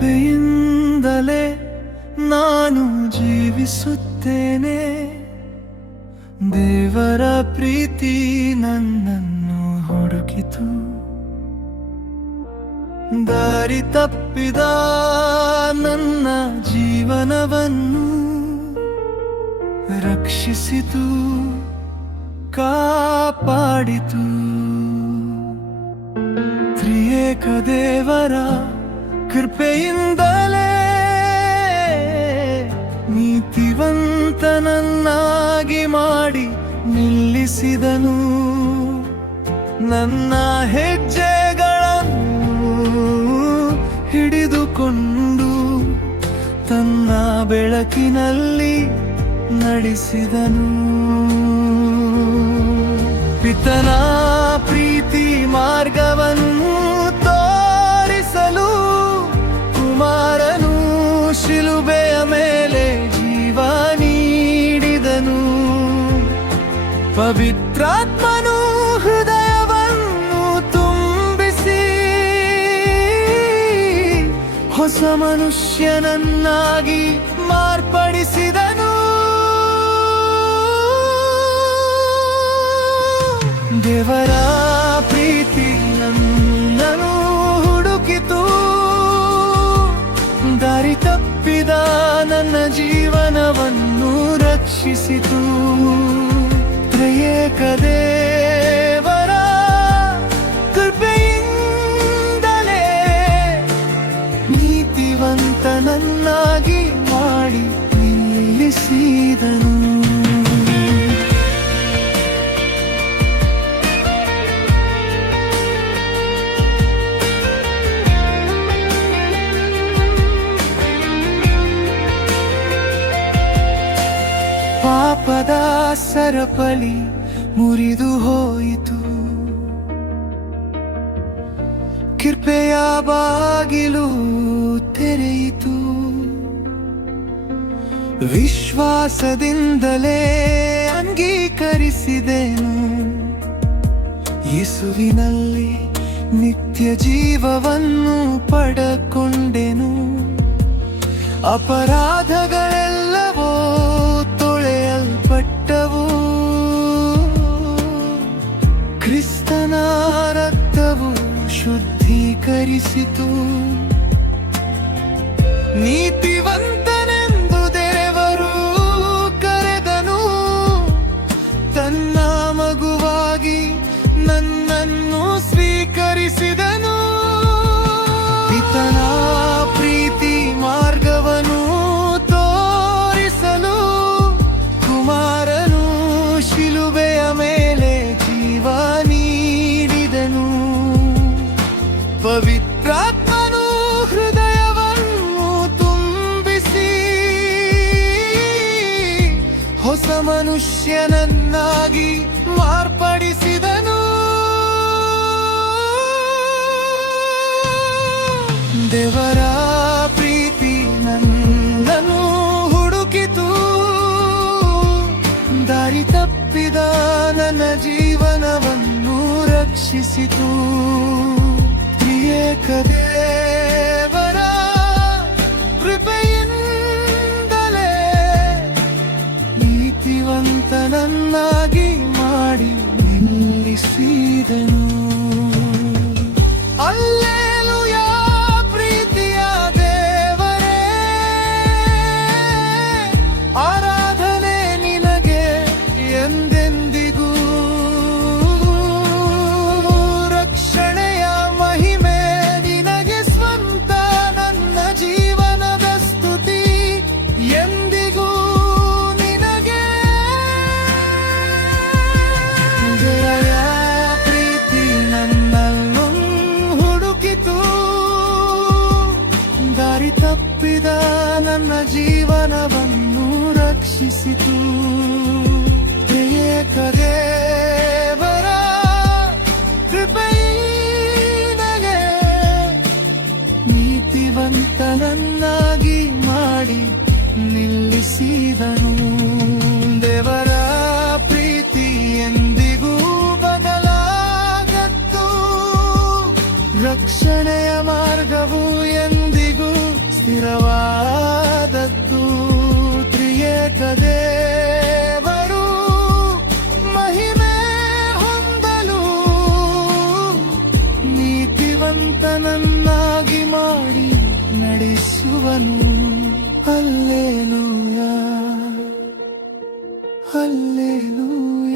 ಕೃಪೆಯಿಂದಲೇ ನಾನು ಜೀವಿಸುತ್ತೇನೆ. ದೇವರ ಪ್ರೀತಿ ನನ್ನನ್ನು ಹುಡುಕಿತು, ದಾರಿ ತಪ್ಪಿದ ನನ್ನ ಜೀವನವನ್ನು ರಕ್ಷಿಸಿತು, ಕಾಪಾಡಿತು. ತ್ರಿಯೇಕ ದೇವರ ಕೃಪೆಯಿಂದಲೇ ನೀತಿವಂತನನ್ನಾಗಿ ಮಾಡಿ ನಿಲ್ಲಿಸಿದನು. ನನ್ನ ಹೆಜ್ಜೆಗಳನ್ನು ಹಿಡಿದುಕೊಂಡು ತನ್ನ ಬೆಳಕಿನಲ್ಲಿ ನಡೆಸಿದನು. ಪಿತನ ಪ್ರೀತಿ ಮಾರ್ಗವನ್ನು ತೋರಿಸಲು ಕುಮಾರನು ಶಿಲುಬೆಯ ಮೇಲೆ ಜೀವ ನೀಡಿದನು. ಪವಿತ್ರಾತ್ಮನು ಹೃದಯವನ್ನು ತುಂಬಿಸಿ ಹೊಸ ಮನುಷ್ಯನನ್ನಾಗಿ ಮಾರ್ಪಡಿಸಿದನು. ದೇವರ ಪ್ರೀತಿ ನನ್ನನ್ನು ಹುಡುಕಿತು, ದಾರಿ ತಪ್ಪಿದ ನನ್ನ ಜೀವನವನ್ನು ರಕ್ಷಿಸಿತು. ತ್ರಿಯೇಕ ದೇವರ ಕೃಪೆಯಿಂದಲೇ ನೀತಿವಂತನನ್ನಾಗಿ ಮಾಡಿ ನಿಲ್ಲಿಸಿದನು. ಪಾಪದ ಸರಪಳಿ ಮುರಿದು ಹೋಯಿತು, ಕೃಪೆಯ ಬಾಗಿಲು ತೆರೆಯಿತು. ವಿಶ್ವಾಸದಿಂದಲೇ ಅಂಗೀಕರಿಸಿದೆನು, ಯೇಸುವಿನಲ್ಲಿ ನಿತ್ಯ ಜೀವವನ್ನು ಪಡಕೊಂಡೆನು. ಅಪರಾಧಗಳೆಲ್ಲವೋ ತೊಳೆಯಲ್ಪಟ್ಟವು, ಕ್ರಿಸ್ತನ ರಕ್ತವು ಶುದ್ಧೀಕರಿಸಿತು. ನೀತಿವಂತನೆಂದು ದೇವರು ಕರೆದನು, ತನ್ನ ಮಗುವಾಗಿ ನನ್ನನ್ನು ಸ್ವೀಕರಿಸಿದನು. ಪಿತನ ಪ್ರೀತಿ ಮಾರ್ಗವನ್ನು ತೋರಿಸಲು ಕುಮಾರನು ಶಿಲುಬೆಯ ಮೇಲೆ ಜೀವ ನೀಡಿದನು. ಪವಿತ್ರಾತ್ಮನು ಹೃದಯವನ್ನು ತುಂಬಿಸಿ ಹೊಸ ಮನುಷ್ಯನನ್ನಾಗಿ ಮಾರ್ಪಡಿಸಿದನು. ದೇವರ ಪ್ರೀತಿ ನನ್ನನ್ನು ಹುಡುಕಿತು, ದಾರಿ ತಪ್ಪಿದ ನನ್ನ ಜೀವನವನ್ನು ರಕ್ಷಿಸಿತು. ತ್ರಿಯೇಕ ದೇವರ ಕೃಪೆಯಿಂದಲೇ ನೀತಿವಂತನನ್ನಾಗಿ ಮಾಡಿ ನಿಲ್ಲಿಸಿದನು. ಹಲ್ಲೆಲೂಯಾ ಪ್ರೀತಿಯ ದೇವರೇ, ಆರಾಧನೆ ನಿನಗೆ ಎಂದೆಂದಿಗೂ. ರಕ್ಷಣೆಯ ಮಹಿಮೆ ನಿನಗೆ ಸ್ವಂತ, ನನ್ನ ಜೀವನದ ಸ್ತುತಿ ಎಂದಿಗೂ ನಿನಗೆ. ದಯೆಯ ಪ್ರೀತಿ ನನ್ನನ್ನು ಹುಡುಕಿತು, ದಾರಿ ತಪ್ಪಿದ ನನ್ನ ಜೀವನವನ್ನು ರಕ್ಷಿಸಿತು. ತ್ರಿಯೇಕ ದೇವರ ಕೃಪೆಯಿಂದಲೇ ನೀತಿವಂತನನ್ನಾಗಿ ಮಾಡಿ ನಿಲ್ಲಿಸಿದನು. ದೇವರ ಪ್ರೀತಿ ಎಂದಿಗೂ ಬದಲಾಗತ್ತು, ರಕ್ಷಣೆಯ ಮಾರ್ಗವು ಎಂದಿಗೂ ಸ್ಥಿರವಾದದ್ದು. ತ್ರಿಯೇಕ ದೇವರು ಮಹಿಮೆ ಹೊಂದಲು ನೀತಿವಂತನನ್ನಾಗಿ ಮಾಡಿ ನಡೆಸುವನು. Hallelujah, hallelujah.